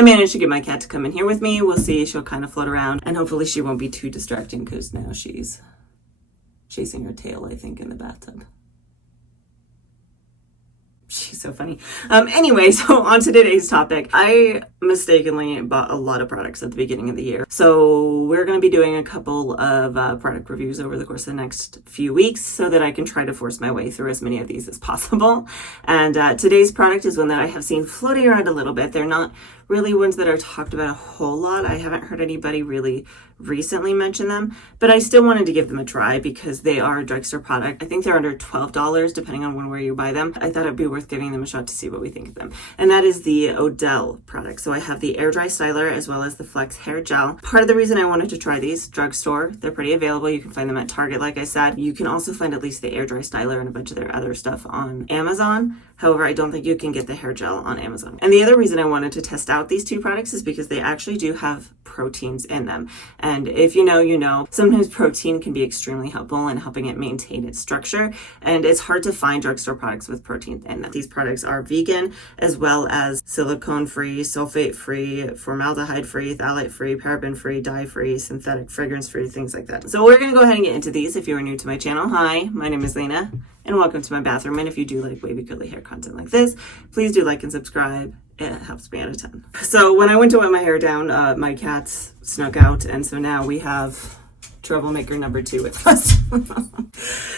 I managed to get my cat to come in here with me. We'll see. She'll kind of float around, and hopefully she won't be too distracting because now she's chasing her tail, I think, in the bathtub. She's so funny. Anyway, so on to today's topic. I mistakenly bought a lot of products at the beginning of the year. So we're going to be doing a couple of product reviews over the course of the next few weeks so that I can try to force my way through as many of these as possible. And today's product is one that I have seen floating around a little bit. They're not really ones that are talked about a whole lot. I haven't heard anybody really recently mention them, but I still wanted to give them a try because they are a drugstore product. I think they're under $12 depending on where you buy them. I thought it'd be worth giving them a shot to see what we think of them. And that is the Odele product. So I have the Air Dry Styler as well as the Flex Hair Gel. Part of the reason I wanted to try these, drugstore, they're pretty available. You can find them at Target, like I said. You can also find at least the Air Dry Styler and a bunch of their other stuff on Amazon. However, I don't think you can get the hair gel on Amazon. And the other reason I wanted to test out these two products is because they actually do have proteins in them. And if you know, you know, sometimes protein can be extremely helpful in helping it maintain its structure. And it's hard to find drugstore products with protein in them. These products are vegan as well as silicone-free, sulfate-free, formaldehyde-free, phthalate-free, paraben-free, dye-free, synthetic, fragrance-free, things like that. So we're going to go ahead and get into these. If you are new to my channel, hi, my name is Lena, and welcome to my bathroom. And if you do like wavy curly hair content like this, please do like and subscribe. It helps me out a ton. So when I went to wet my hair down, my cats snuck out, and so now we have troublemaker number 2 with us.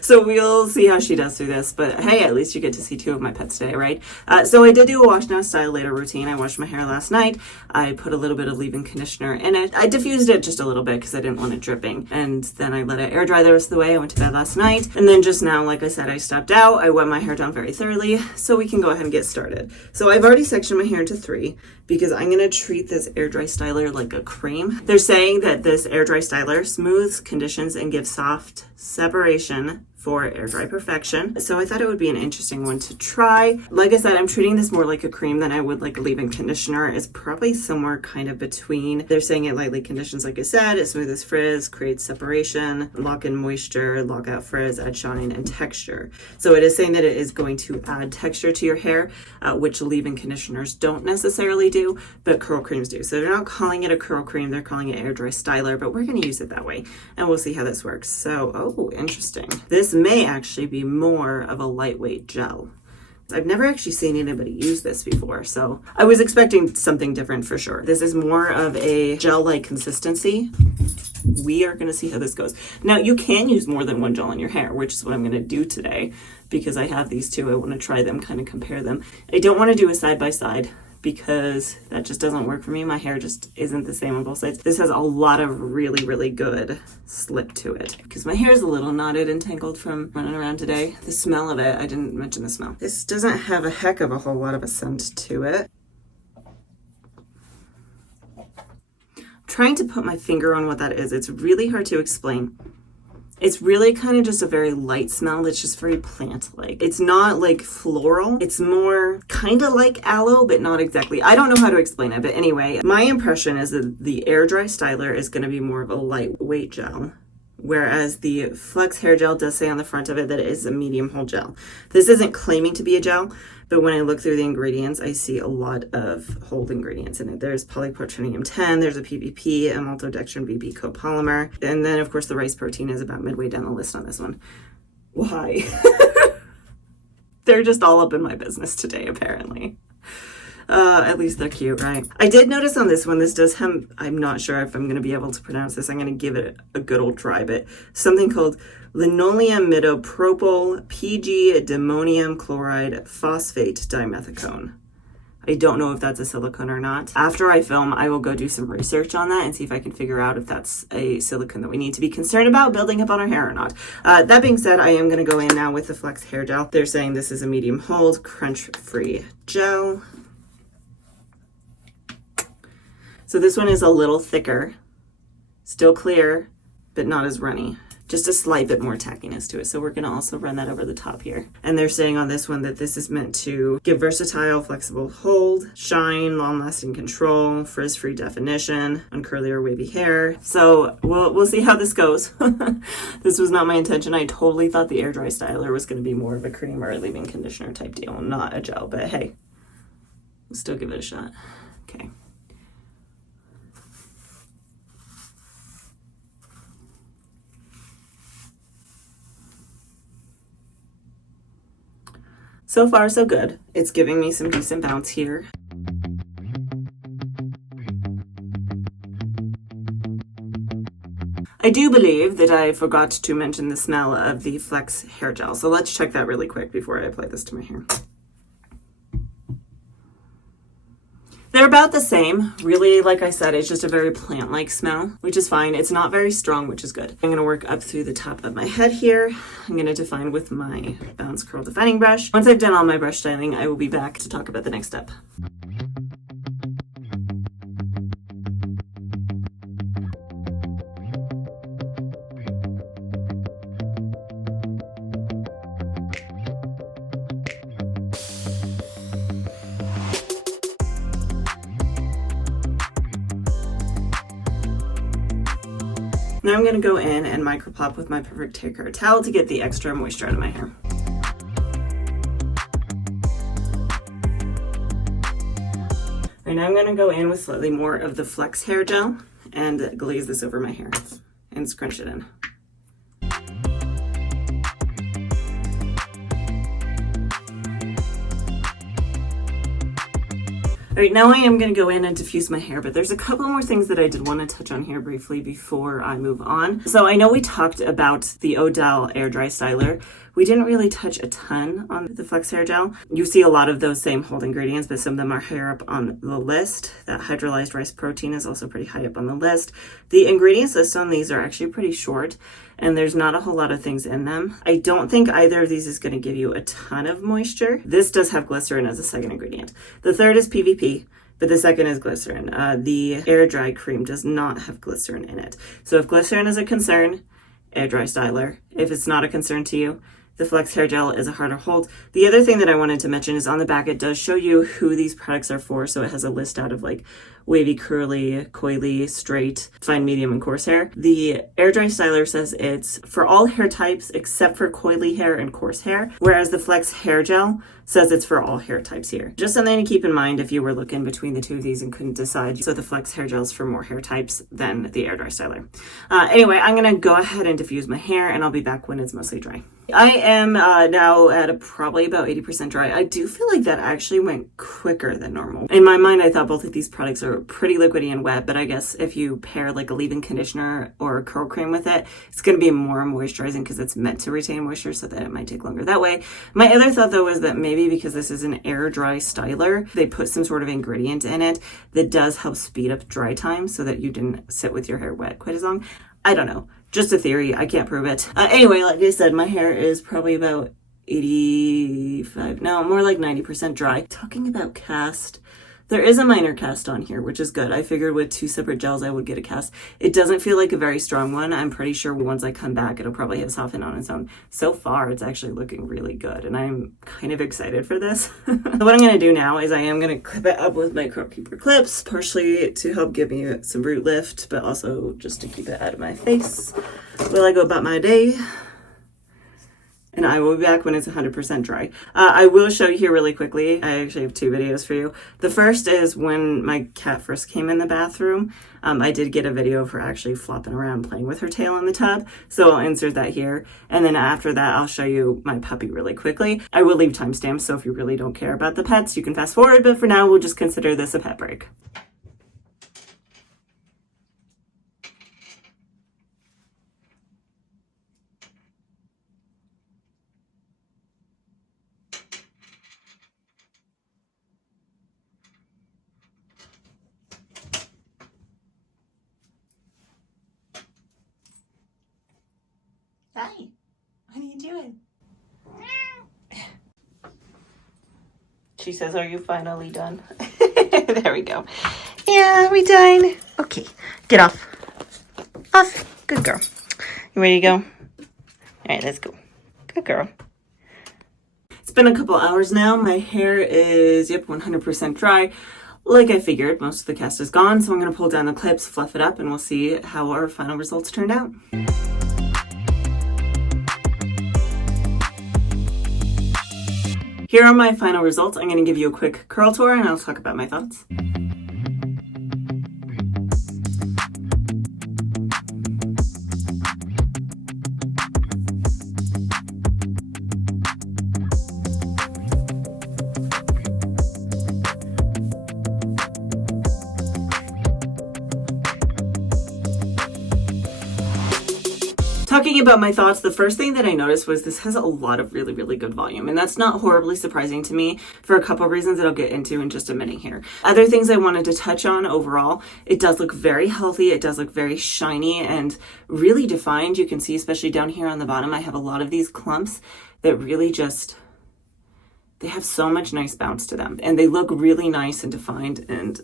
So we'll see how she does through this, but hey, at least you get to see 2 of my pets today, right? So I did do a wash now, style later routine. I washed my hair last night. I put a little bit of leave-in conditioner in it. I diffused it just a little bit because I didn't want it dripping, and then I let it air dry the rest of the way. I went to bed last night, and then just now, like I said, I stepped out. I wet my hair down very thoroughly, so we can go ahead and get started. So I've already sectioned my hair into 3 because I'm going to treat this air dry styler like a cream. They're saying that this air dry styler smooths, conditions, and gives soft separation for air dry perfection. So I thought it would be an interesting one to try. Like I said, I'm treating this more like a cream than I would like a leave-in conditioner. It's probably somewhere kind of between. They're saying it lightly conditions, like I said, it smooths frizz, creates separation, lock in moisture, lock out frizz, add shine and texture. So it is saying that it is going to add texture to your hair, which leave-in conditioners don't necessarily do, but curl creams do. So they're not calling it a curl cream, they're calling it air dry styler, but we're going to use it that way, and we'll see how this works. So, oh, interesting. This may actually be more of a lightweight gel. I've never actually seen anybody use this before, so I was expecting something different for sure. This is more of a gel-like consistency. We are going to see how this goes. Now, you can use more than one gel in your hair, which is what I'm going to do today because I have these 2. I want to try them, kind of compare them. I don't want to do a side-by-side because that just doesn't work for me. My hair just isn't the same on both sides. This has a lot of really, really good slip to it because my hair is a little knotted and tangled from running around today. The smell of it, I didn't mention the smell. This doesn't have a heck of a whole lot of a scent to it. I'm trying to put my finger on what that is. It's really hard to explain. It's really kind of just a very light smell that's just very plant-like. It's not like floral. It's more kind of like aloe, but not exactly. I don't know how to explain it, but anyway, my impression is that the Air Dry Styler is going to be more of a lightweight gel, whereas the Flex Hair Gel does say on the front of it that it is a medium hold gel. This isn't claiming to be a gel, but when I look through the ingredients, I see a lot of hold ingredients in it. There's polypropylene 10, there's a PVP, a maltodextrin BP copolymer, and then of course the rice protein is about midway down the list on this one. Why? They're just all up in my business today, apparently. At least they're cute, right? I did notice on this one, this does have, I'm not sure if I'm going to be able to pronounce this. I'm going to give it a good old try, but something called linoleum midopropyl PG dimonium chloride phosphate dimethicone. I don't know if that's a silicone or not. After I film, I will go do some research on that and see if I can figure out if that's a silicone that we need to be concerned about building up on our hair or not. That being said, I am going to go in now with the Flex Hair Gel. They're saying this is a medium hold, crunch-free gel. So this one is a little thicker, still clear, but not as runny. Just a slight bit more tackiness to it. So we're gonna also run that over the top here. And they're saying on this one that this is meant to give versatile, flexible hold, shine, long-lasting control, frizz-free definition on curly or wavy hair. So we'll see how this goes. This was not my intention. I totally thought the Air Dry Styler was gonna be more of a cream or a leave-in conditioner type deal, not a gel, but hey, we'll still give it a shot. Okay. So far, so good. It's giving me some decent bounce here. I do believe that I forgot to mention the smell of the Flex hair gel, so let's check that really quick before I apply this to my hair. They're about the same. Really, like I said, it's just a very plant-like smell, which is fine. It's not very strong, which is good. I'm going to work up through the top of my head here. I'm going to define with my Bounce Curl Defining Brush. Once I've done all my brush styling, I will be back to talk about the next step. Now I'm going to go in and micropop with my Perfect Hair Care towel to get the extra moisture out of my hair. Right now I'm going to go in with slightly more of the Flex hair gel and glaze this over my hair and scrunch it in. All right, now I am going to go in and diffuse my hair, but there's a couple more things that I did want to touch on here briefly before I move on. So I know we talked about the Odele Air Dry Styler. We didn't really touch a ton on the Flex hair gel. You see a lot of those same hold ingredients, but some of them are higher up on the list. That hydrolyzed rice protein is also pretty high up on the list. The ingredients list on these are actually pretty short, and there's not a whole lot of things in them. I don't think either of these is going to give you a ton of moisture. This does have glycerin as a second ingredient. The third is PVP, but the second is glycerin. The air dry cream does not have glycerin in it. So if glycerin is a concern, Air Dry Styler. If it's not a concern to you, the Flex hair gel is a harder hold. The other thing that I wanted to mention is on the back, it does show you who these products are for. So it has a list out of like wavy, curly, coily, straight, fine, medium, and coarse hair. The Air Dry Styler says it's for all hair types except for coily hair and coarse hair, whereas the Flex hair gel says it's for all hair types here. Just something to keep in mind if you were looking between the two of these and couldn't decide. So the Flex hair gel is for more hair types than the Air Dry Styler. Anyway, I'm gonna go ahead and diffuse my hair and I'll be back when it's mostly dry. I am now at probably about 80% dry. I do feel like that actually went quicker than normal. In my mind, I thought both of these products are pretty liquidy and wet, but I guess if you pair like a leave-in conditioner or a curl cream with it, it's going to be more moisturizing because it's meant to retain moisture, so that it might take longer that way. My other thought though is that maybe because this is an air dry styler, they put some sort of ingredient in it that does help speed up dry time so that you didn't sit with your hair wet quite as long. I don't know. Just a theory. I can't prove it. Anyway, like I said, my hair is probably about 85, no, more like 90% dry. Talking about cast, there is a minor cast on here, which is good. I figured with two separate gels, I would get a cast. It doesn't feel like a very strong one. I'm pretty sure once I come back, it'll probably have softened on its own. So far, it's actually looking really good, and I'm kind of excited for this. So what I'm gonna do now is I am gonna clip it up with my Curl Keeper clips, partially to help give me some root lift, but also just to keep it out of my face while I go about my day. And I will be back when it's 100% dry. I will show you here really quickly. I actually have two videos for you. The first is when my cat first came in the bathroom. I did get a video of her actually flopping around playing with her tail in the tub. So I'll insert that here. And then after that, I'll show you my puppy really quickly. I will leave timestamps, so if you really don't care about the pets, you can fast forward. But for now, we'll just consider this a pet break. Hi, what are you doing? She says, are you finally done? There we go. Yeah, we done. Okay, get off. Off. Good girl. You ready to go? All right, let's go. Good girl. It's been a couple hours now. My hair is, 100% dry. Like I figured, most of the cast is gone, so I'm going to pull down the clips, fluff it up, and we'll see how our final results turned out. Here are my final results. I'm going to give you a quick curl tour and I'll talk about my thoughts. talking about my thoughts, the first thing that I noticed was this has a lot of really, really good volume. And that's not horribly surprising to me for a couple of reasons that I'll get into in just a minute here. Other things I wanted to touch on overall, it does look very healthy. It does look very shiny and really defined. You can see, especially down here on the bottom, I have a lot of these clumps that really just, they have so much nice bounce to them. And they look really nice and defined, and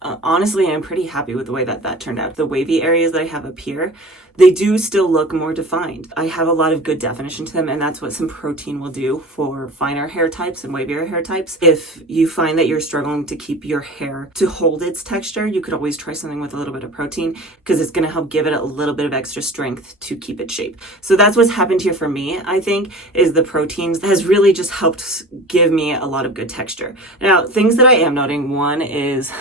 honestly, I'm pretty happy with the way that turned out. The wavy areas that I have up here, they do still look more defined. I have a lot of good definition to them, and that's what some protein will do for finer hair types and wavier hair types. If you find that you're struggling to keep your hair to hold its texture, you could always try something with a little bit of protein, because it's going to help give it a little bit of extra strength to keep its shape. So that's what's happened here for me, I think, is the proteins has really just helped give me a lot of good texture. Now, things that I am noting, one is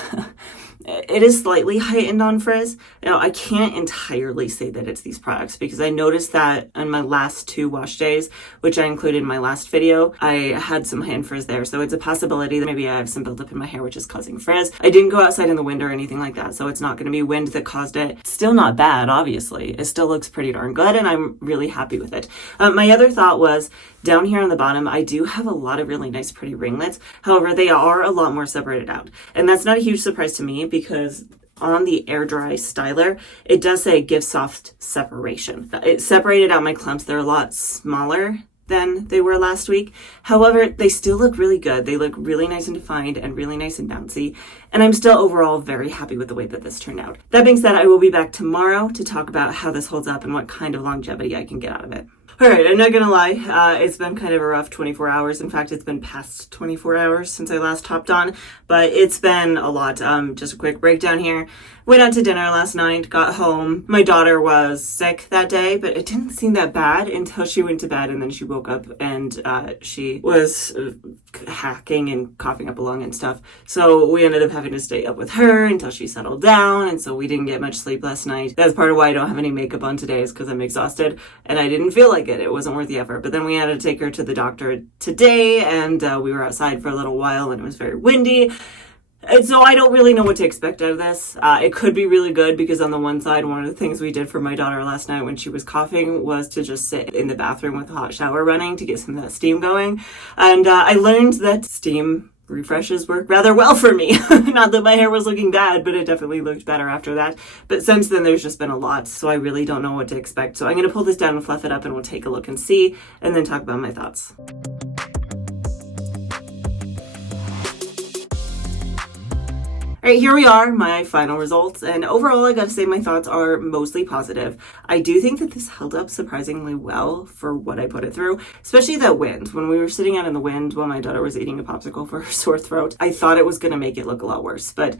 it is slightly heightened on frizz. Now, I can't entirely say that it's these products, because I noticed that on my last 2 wash days, which I included in my last video, I had some hand frizz there. So it's a possibility that maybe I have some buildup in my hair, which is causing frizz. I didn't go outside in the wind or anything like that, so it's not going to be wind that caused it. It's still not bad, obviously. It still looks pretty darn good, and I'm really happy with it. My other thought was, down here on the bottom, I do have a lot of really nice, pretty ringlets. However, they are a lot more separated out. And that's not a huge surprise to me, because on the Air Dry Styler, it does say give soft separation. It separated out my clumps. They're a lot smaller than they were last week. However, they still look really good. They look really nice and defined and really nice and bouncy. And I'm still overall very happy with the way that this turned out. That being said, I will be back tomorrow to talk about how this holds up and what kind of longevity I can get out of it. All right, I'm not gonna lie, it's been kind of a rough 24 hours. In fact, it's been past 24 hours since I last hopped on, but it's been a lot. Just a quick breakdown here. Went out to dinner last night, got home. My daughter was sick that day, but it didn't seem that bad until she went to bed, and then she woke up and she was hacking and coughing up a lung and stuff. So we ended up having to stay up with her until she settled down, and so we didn't get much sleep last night. That's part of why I don't have any makeup on today, is because I'm exhausted and I didn't feel like it wasn't worth the effort. But then we had to take her to the doctor today, and we were outside for a little while, and it was very windy. And so I don't really know what to expect out of this. It could be really good, because on the one side, one of the things we did for my daughter last night when she was coughing was to just sit in the bathroom with a hot shower running to get some of that steam going. And I learned that steam refreshes work rather well for me. Not that my hair was looking bad, but it definitely looked better after that. But since then, there's just been a lot, so I really don't know what to expect. So I'm going to pull this down and fluff it up, and we'll take a look and see, and then talk about my thoughts. All right, here we are, my final results, and overall I gotta say my thoughts are mostly positive. I do think that this held up surprisingly well for what I put it through, especially that wind. When we were sitting out in the wind while my daughter was eating a popsicle for her sore throat, I thought it was gonna make it look a lot worse, but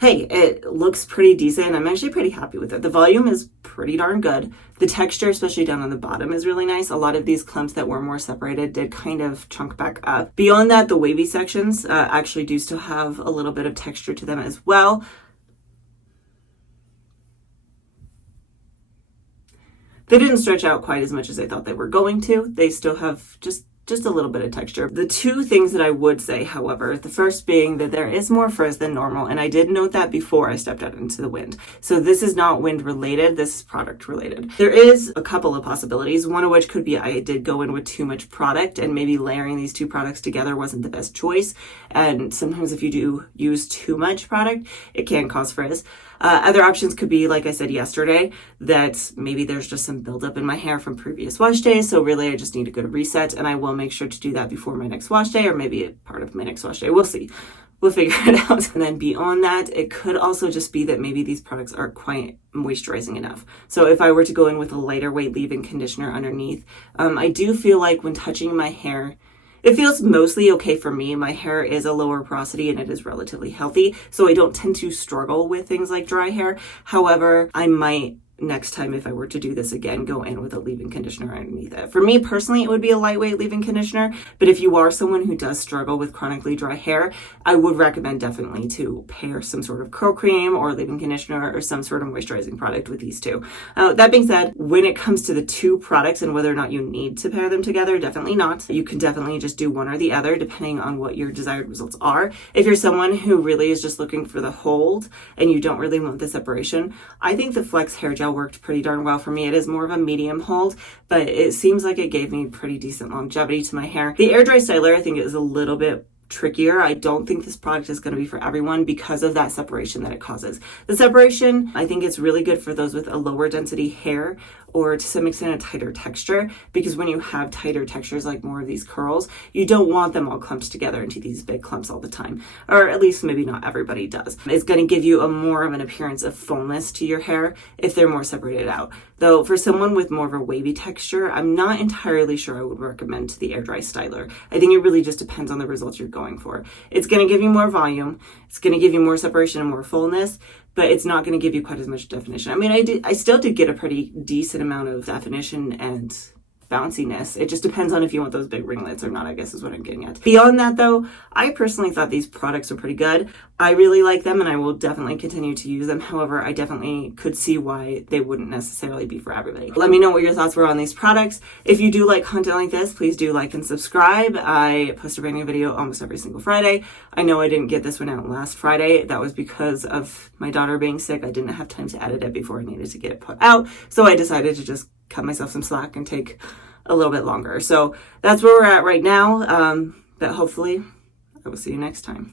hey, it looks pretty decent. I'm actually pretty happy with it. The volume is pretty darn good. The texture, especially down on the bottom, is really nice. A lot of these clumps that were more separated did kind of chunk back up. Beyond that, the wavy sections actually do still have a little bit of texture to them as well. They didn't stretch out quite as much as I thought they were going to. They still have just a little bit of texture. The two things that I would say, however, the first being that there is more frizz than normal, and I did note that before I stepped out into the wind. So this is not wind related, this is product related. There is a couple of possibilities, one of which could be I did go in with too much product, and maybe layering these two products together wasn't the best choice. And sometimes if you do use too much product, it can cause frizz. Other options could be, like I said yesterday, that maybe there's just some buildup in my hair from previous wash days. So really I just need a good reset, and I will make sure to do that before my next wash day, or maybe a part of my next wash day. We'll see. We'll figure it out. And then beyond that, it could also just be that maybe these products aren't quite moisturizing enough. So if I were to go in with a lighter weight leave-in conditioner underneath, I do feel like when touching my hair, it feels mostly okay for me. My hair is a lower porosity and it is relatively healthy, so I don't tend to struggle with things like dry hair. However, I might next time, if I were to do this again, go in with a leave-in conditioner underneath it. For me personally, it would be a lightweight leave-in conditioner, but if you are someone who does struggle with chronically dry hair, I would recommend definitely to pair some sort of curl cream or leave-in conditioner or some sort of moisturizing product with these two. That being said, when it comes to the two products and whether or not you need to pair them together, definitely not. You can definitely just do one or the other depending on what your desired results are. If you're someone who really is just looking for the hold and you don't really want the separation, I think the Flex Hair Gel style worked pretty darn well for me. It is more of a medium hold, but it seems like it gave me pretty decent longevity to my hair. The Air Dry Styler, I think, is a little bit trickier. I don't think this product is going to be for everyone because of that separation that it causes. The separation, I think it's really good for those with a lower density hair or to some extent a tighter texture, because when you have tighter textures like more of these curls, you don't want them all clumped together into these big clumps all the time, or at least maybe not everybody does. It's going to give you a more of an appearance of fullness to your hair if they're more separated out. Though for someone with more of a wavy texture, I'm not entirely sure I would recommend the Air Dry Styler. I think it really just depends on the results you're going for. It's going to give you more volume, it's going to give you more separation and more fullness, but it's not going to give you quite as much definition. I mean, I still did get a pretty decent amount of definition and bounciness. It just depends on if you want those big ringlets or not, I guess is what I'm getting at. Beyond that though, I personally thought these products were pretty good. I really like them and I will definitely continue to use them. However, I definitely could see why they wouldn't necessarily be for everybody. Let me know what your thoughts were on these products. If you do like content like this, please do like and subscribe. I post a brand new video almost every single Friday. I know I didn't get this one out last Friday. That was because of my daughter being sick. I didn't have time to edit it before I needed to get it put out. So I decided to just cut myself some slack and take a little bit longer. So that's where we're at right now. But hopefully I will see you next time.